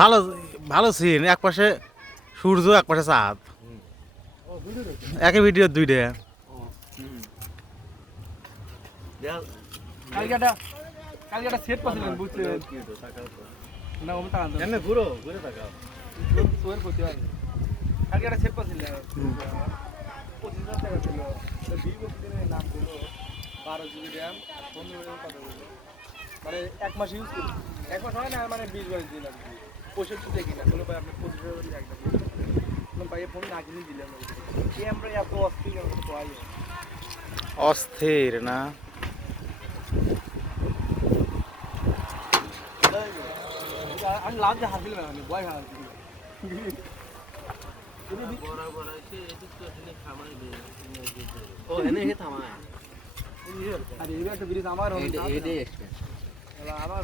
ভালো ভালো সিন, এক পাশে সূর্য এক পাশে চাঁদ, একই ভিডিও দুইটা। কালকে সেট পাচ্ছিলেন বুঝছেন না ওম টাকা দেন না ঘুরো ঘুরে টাকা সোয়ের করতে হয় কালকে সেট পাচ্ছিলেন 25,000 টাকা ছিল তো বিগত দিনে নাম দিল 12 জিবি র‍্যাম 15 র‍্যাম কথা বললো মানে এক মাস ইউজ করি এক মাস হয় না মানে 20-22 দিন আর কি 65 দেখি না বলে ভাই আপনি 25,000 একটা দিন ভাই ফোন না কিনে দিলেন এই আমরা এত অস্থির পাই অস্থির না আমি লাভ যে হাসিল না আমি বয় হাসিল বরাবর আছে এদিক তো এখানে খামাই দেয় ও এনে হে থামায় আরে এই একটা ব্রিজ আমার হলো এটাই এক্সপেন্স আমার